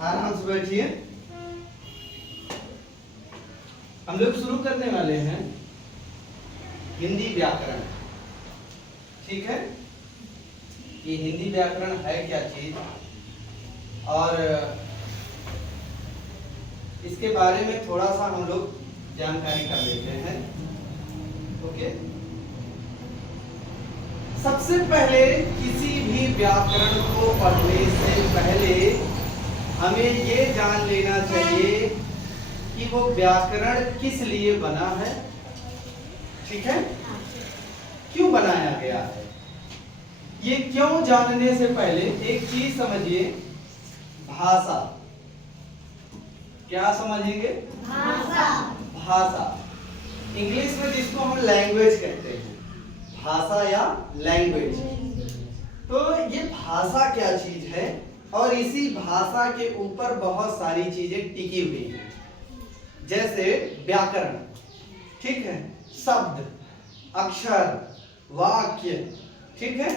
आराम से बैठिए। हम लोग शुरू करने वाले हैं हिंदी व्याकरण। ठीक है, ये हिंदी व्याकरण है क्या चीज और इसके बारे में थोड़ा सा हम लोग जानकारी कर लेते हैं। ओके, सबसे पहले किसी भी व्याकरण को पढ़ने से पहले हमें ये जान लेना चाहिए कि वो व्याकरण किस लिए बना है। ठीक है, क्यों बनाया गया है, ये क्यों जानने से पहले एक चीज समझिए, भाषा। क्या समझेंगे? भाषा। भाषा, इंग्लिश में जिसको हम लैंग्वेज कहते हैं, भाषा या लैंग्वेज। तो ये भाषा क्या चीज है और इसी भाषा के ऊपर बहुत सारी चीजें टिकी हुई हैं, जैसे व्याकरण। ठीक है, शब्द, अक्षर, वाक्य, ठीक है,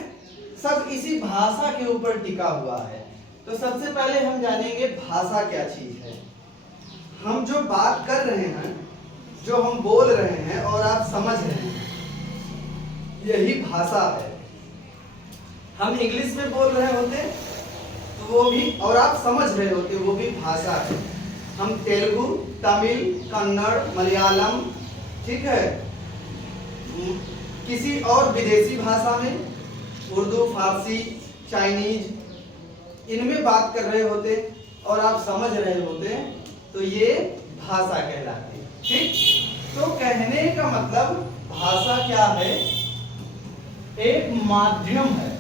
सब इसी भाषा के ऊपर टिका हुआ है। तो सबसे पहले हम जानेंगे भाषा क्या चीज है। हम जो बात कर रहे हैं, जो हम बोल रहे हैं और आप समझ रहे हैं, यही भाषा है। हम इंग्लिश में बोल रहे होते तो वो भी, और आप समझ रहे होते वो भी भाषा है। हम तेलुगु, तमिल, कन्नड़, मलयालम, ठीक है, किसी और विदेशी भाषा में, उर्दू, फारसी, चाइनीज, इनमें बात कर रहे होते और आप समझ रहे होते तो ये भाषा कहलाती है। ठीक, तो कहने का मतलब भाषा क्या है? एक माध्यम है।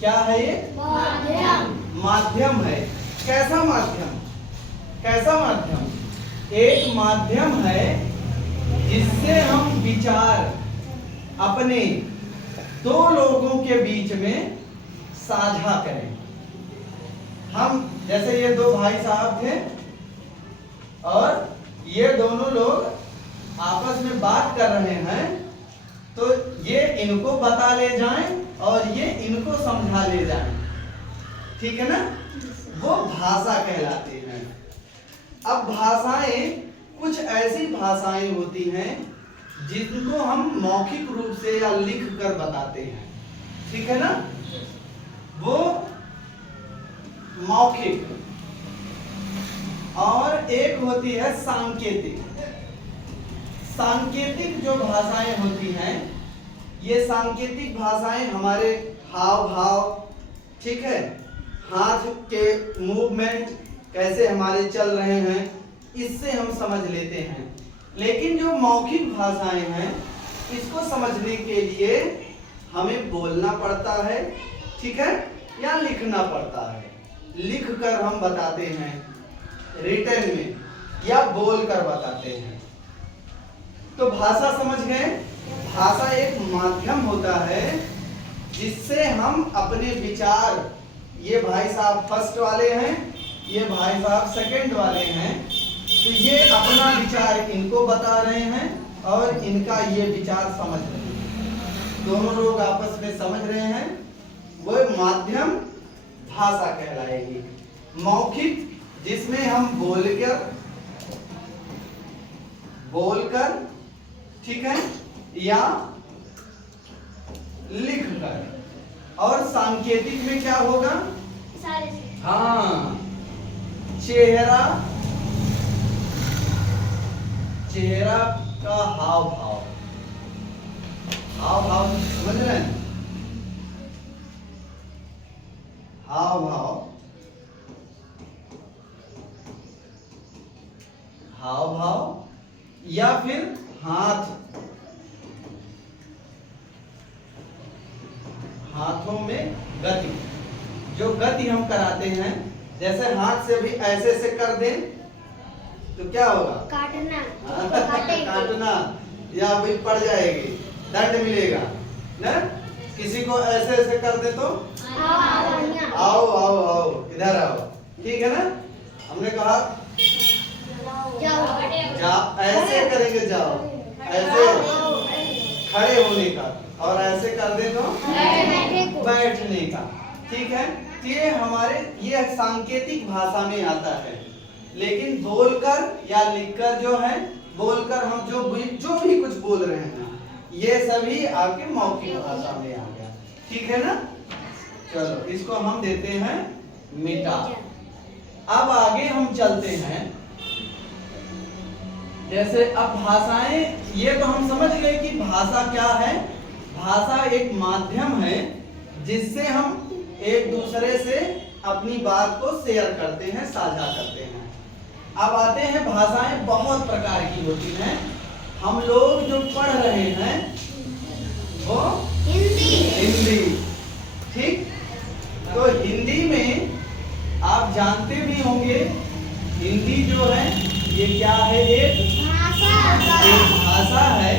क्या है ये? माध्यम। माध्यम है। कैसा माध्यम? कैसा माध्यम? एक माध्यम है जिससे हम विचार अपने दो लोगों के बीच में साझा करें। हम जैसे ये दो भाई साहब थे और ये दोनों लोग आपस में बात कर रहे हैं, तो ये इनको बता ले जाएं और ये इनको समझा ले जाएं। ठीक है ना, वो भाषा कहलाती है। अब भाषाएं, कुछ ऐसी भाषाएं होती हैं जिनको हम मौखिक रूप से या लिख कर बताते हैं। ठीक है ना, वो मौखिक, और एक होती है सांकेतिक। सांकेतिक जो भाषाएं होती हैं, ये सांकेतिक भाषाएं हमारे हाव भाव, ठीक है, हाथ के मूवमेंट कैसे हमारे चल रहे हैं, इससे हम समझ लेते हैं। लेकिन जो मौखिक भाषाएं हैं, इसको समझने के लिए हमें बोलना पड़ता है, ठीक है, या लिखना पड़ता है। लिख कर हम बताते हैं रिटन में, या बोल कर बताते हैं। तो भाषा समझ गए? भाषा एक माध्यम होता है जिससे हम अपने विचार, ये भाई साहब फर्स्ट वाले हैं, ये भाई साहब सेकंड वाले हैं, तो ये अपना विचार इनको बता रहे हैं और इनका ये विचार समझ रहे हैं, दोनों लोग आपस में समझ रहे हैं, वो माध्यम भाषा कहलाएगी। मौखिक, जिसमें हम बोलकर, ठीक है, या लिखकर। और सांकेतिक में क्या होगा? हाँ, चेहरा का हाव भाव, समझ रहे हैं? हाव भाव या फिर हाथों में गति, जो गति हम कराते हैं, जैसे हाथ से भी ऐसे से कर दें तो क्या होगा? काटना, या भी पड़ जाएगी, दंड मिलेगा ना। किसी को ऐसे ऐसे कर दे तो आओ आओ आओ, इधर आओ, ठीक है ना। हमने कहा जाओ, ऐसे करेंगे, जाओ, ऐसे खड़े होने का, और ऐसे कर दे तो बैठने का। ठीक है। है, तो ये सांकेतिक भाषा में आता है, लेकिन बोलकर या लिखकर जो है, बोलकर हम जो भी कुछ बोल रहे हैं ये सभी आपके मौखिक भाषा में आ गया। ठीक है ना? चलो इसको हम देते हैं मिटा। अब आगे हम चलते हैं, जैसे अब भाषाएं, ये तो हम समझ गए कि भाषा क्या है। भाषा एक माध्यम है जिससे हम एक दूसरे से अपनी बात को शेयर करते हैं, साझा करते हैं। अब आते हैं, भाषाएं बहुत प्रकार की होती हैं। हम लोग जो पढ़ रहे हैं वो हिंदी। ठीक, तो हिंदी में आप जानते भी होंगे, हिंदी जो है ये क्या है, एक भाषा है।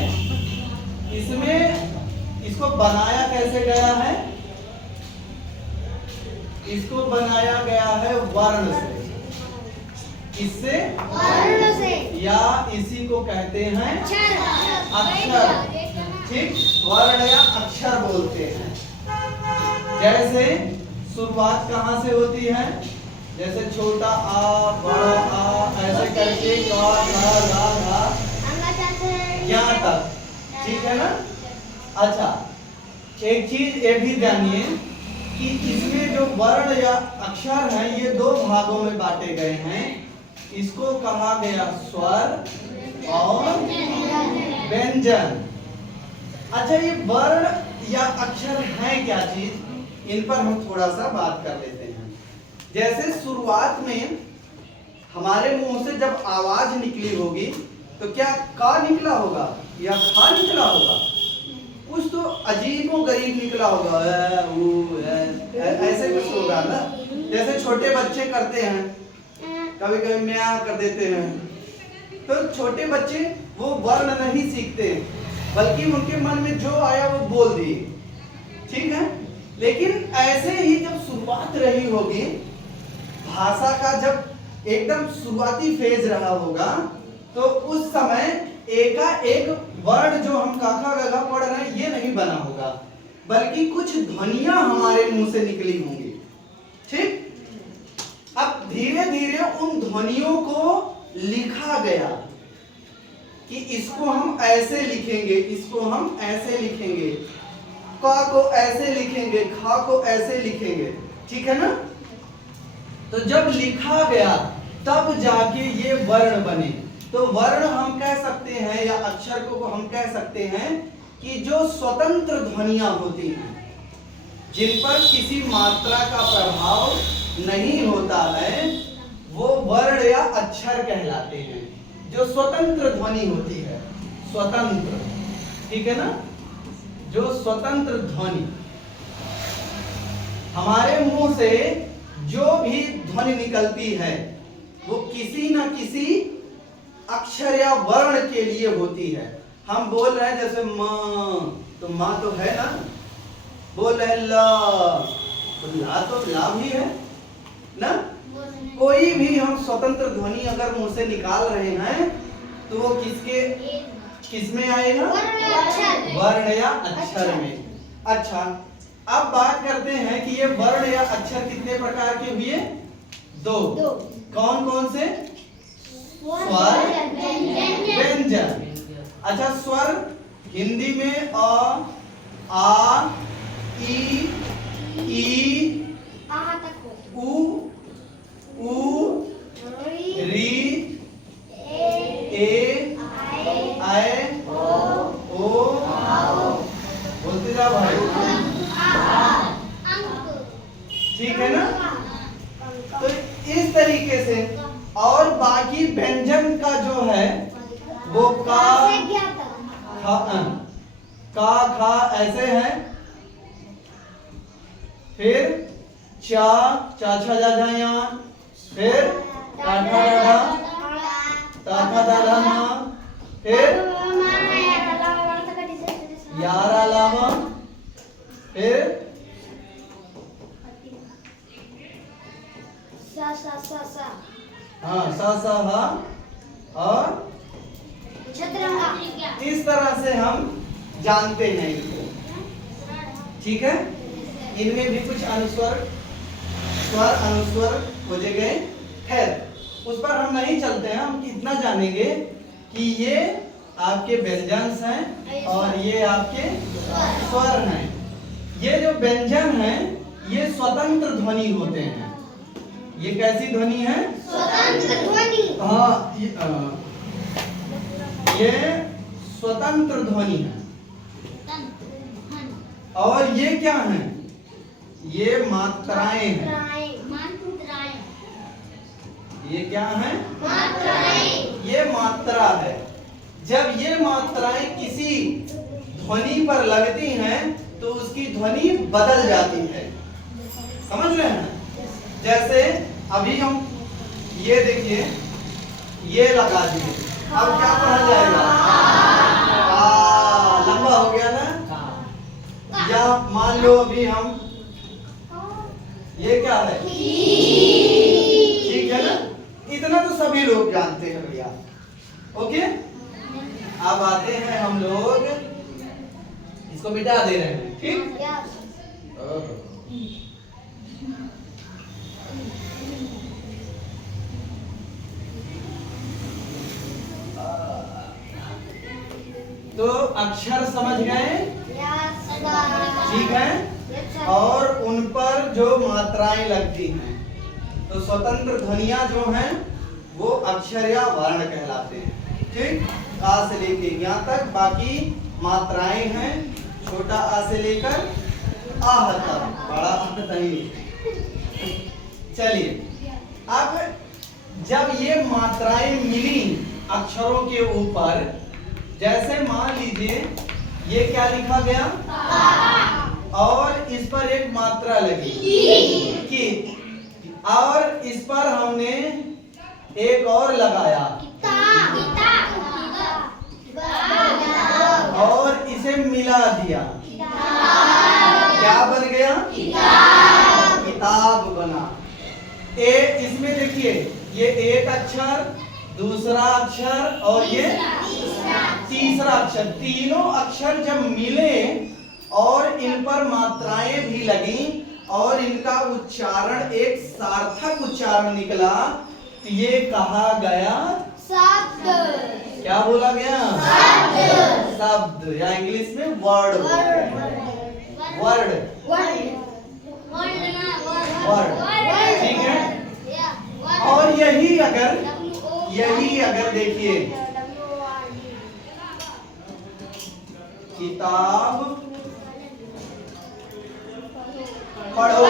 इसको बनाया कैसे गया है? इसको बनाया गया है वर्ण से। इससे वर्ण से, या इसी को कहते हैं अक्षर। ठीक, वर्ण या अक्षर बोलते हैं। जैसे शुरुआत कहाँ से होती है? जैसे छोटा आ, बड़ा आ, ऐसे करके का, गा, गा, गा यहाँ तक। ठीक है ना? अच्छा, एक चीज ये भी जानिए कि इसमें जो वर्ण या अक्षर हैं ये दो भागों में बांटे गए हैं। इसको कहा गया स्वर और व्यंजन। अच्छा, ये वर्ण या अक्षर है क्या चीज? इन पर हम थोड़ा सा बात कर लेते हैं। जैसे शुरुआत में हमारे मुंह से जब आवाज निकली होगी तो क्या का निकला होगा या खा निकला होगा? कुछ तो अजीबो गरीब निकला होगा, ऐसे कुछ होगा ना। जैसे छोटे बच्चे करते हैं, कभी कभी म्या कर देते हैं, तो छोटे बच्चे वो वर्ण नहीं सीखते, बल्कि उनके मन में जो आया वो बोल दिए। ठीक है, लेकिन ऐसे ही जब शुरुआत रही होगी भाषा का, जब एकदम शुरुआती फेज रहा होगा, तो उस समय एकाएक वर्ण जो हम काखा गगा पढ़ रहे हैं ये नहीं बना होगा, बल्कि कुछ ध्वनियां हमारे मुंह से निकली होंगी। ठीक, अब धीरे धीरे उन ध्वनियों को लिखा गया कि इसको हम ऐसे लिखेंगे, इसको हम ऐसे लिखेंगे, का को ऐसे लिखेंगे, खा को ऐसे लिखेंगे। ठीक है ना? तो जब लिखा गया तब जाके ये वर्ण बने। तो वर्ण हम कह सकते हैं, या अक्षर को हम कह सकते हैं कि जो स्वतंत्र ध्वनियां होती हैं, जिन पर किसी मात्रा का प्रभाव नहीं होता है, वो वर्ण या अक्षर कहलाते हैं। जो स्वतंत्र ध्वनि होती है, स्वतंत्र, ठीक है ना? जो स्वतंत्र ध्वनि, हमारे मुंह से जो भी ध्वनि निकलती है वो किसी न किसी अक्षर या वर्ण के लिए होती है। हम बोल रहे हैं जैसे माँ, तो माँ तो है ना, बोल रहे हैं ला, तो ला तो ला भी है ना। कोई भी हम स्वतंत्र ध्वनि अगर मुंह से निकाल रहे हैं तो वो किसमें आएगा? वर्ण या अक्षर में। अच्छा, अब बात करते हैं कि ये वर्ण या अक्षर कितने प्रकार के हुए? दो। कौन कौन से? स्वर, व्यंजन। अच्छा, स्वर हिंदी में अ, आ, ई, उ, री, ए, आए, ओ, बोलते जाओ भाई। ठीक है ना? तो इस तरीके से, और बाकी व्यंजन का जो है वो का, खा ऐसे है, फिर चा, चाचा जा यहाँ, फिर टाठा डाढ़ा, ताठा डाढ़ा माँ, फिर यारा लामा, फिर हाँ सा सा हा, और इस तरह से हम जानते हैं इनको। ठीक है, इनमें भी कुछ अनुस्वर स्वर अनुस्वर हो गए। खैर उस पर हम नहीं चलते हैं, हम इतना जानेंगे कि ये आपके व्यंजन हैं और ये आपके स्वर हैं। ये जो व्यंजन हैं ये स्वतंत्र ध्वनि होते हैं। ये कैसी ध्वनि है? स्वतंत्र ध्वनि। हाँ, ये स्वतंत्र ध्वनि है। और ये क्या है? ये मात्राएं हैं। ये क्या है? ये मात्रा है। जब ये मात्राएं किसी ध्वनि पर लगती हैं तो उसकी ध्वनि बदल जाती है। समझ रहे हैं? जैसे अभी हम ये देखिए, ये लगा दिए, अब क्या पढ़ा जाएगा? लंबा हो गया ना? या मान लो अभी हम, ये क्या है? ठीक है ना? इतना तो सभी लोग जानते हैं भैया। ओके, अब आते हैं हम लोग, इसको मिटा दे रहे हैं। ठीक, तो अक्षर समझ गए? ठीक है। और उन पर जो मात्राएं लगती हैं, तो स्वतंत्र ध्वनियां जो हैं वो अक्षर या वर्ण कहलाते हैं। ठीक, आ से लेके यहाँ तक बाकी मात्राएं हैं, छोटा आ से लेकर आह तक, बड़ा आ नहीं। चलिए, अब जब ये मात्राएं मिली अक्षरों के ऊपर, जैसे मान लीजिए ये क्या लिखा गया और इस पर एक मात्रा लगी कि, और इस पर हमने एक और लगाया और इसे मिला दिया, क्या बन गया? किताब बना। इसमें देखिए, ये एक अक्षर, दूसरा अक्षर और ये तीसरा अक्षर, तीनों अक्षर जब मिले और इन पर मात्राएं भी लगी और इनका उच्चारण एक सार्थक उच्चारण निकला, तो ये कहा गया शब्द। क्या बोला गया? शब्द, या इंग्लिश में वर्ड। वर्ड, ठीक है। और यही अगर देखिए, किताब पढ़ो,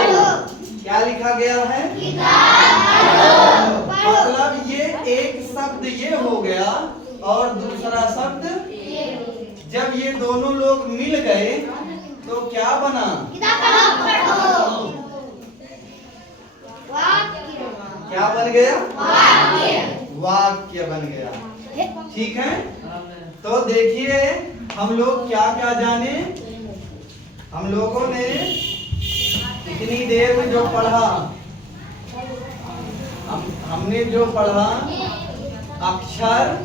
क्या लिखा गया है? मतलब ये एक शब्द ये हो गया और दूसरा शब्द, जब ये दोनों लोग मिल गए तो क्या बना? क्या बन गया? वाक्य बन गया। ठीक है, तो देखिए हम लोग क्या क्या जाने। हम लोगों ने इतनी देर में जो पढ़ा, हमने जो पढ़ा, अक्षर,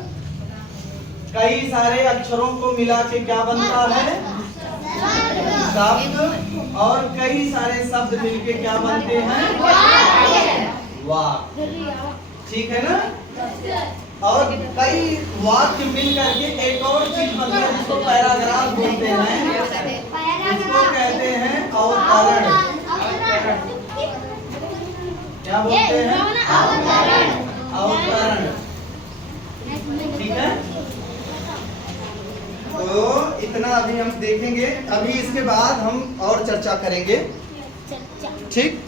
कई सारे अक्षरों को मिला के क्या बनता है? शब्द, और कई सारे शब्द मिलके क्या बनते हैं? वाक्य। ठीक है ना? और कई वाक्य मिल करके एक और चीज बनता है जिसको पैराग्राफ बोलते हैं, इसको कहते हैं अवतरण। क्या बोलते हैं? अवतरण। ठीक है, तो इतना अभी हम देखेंगे, अभी इसके बाद हम और चर्चा करेंगे। ठीक।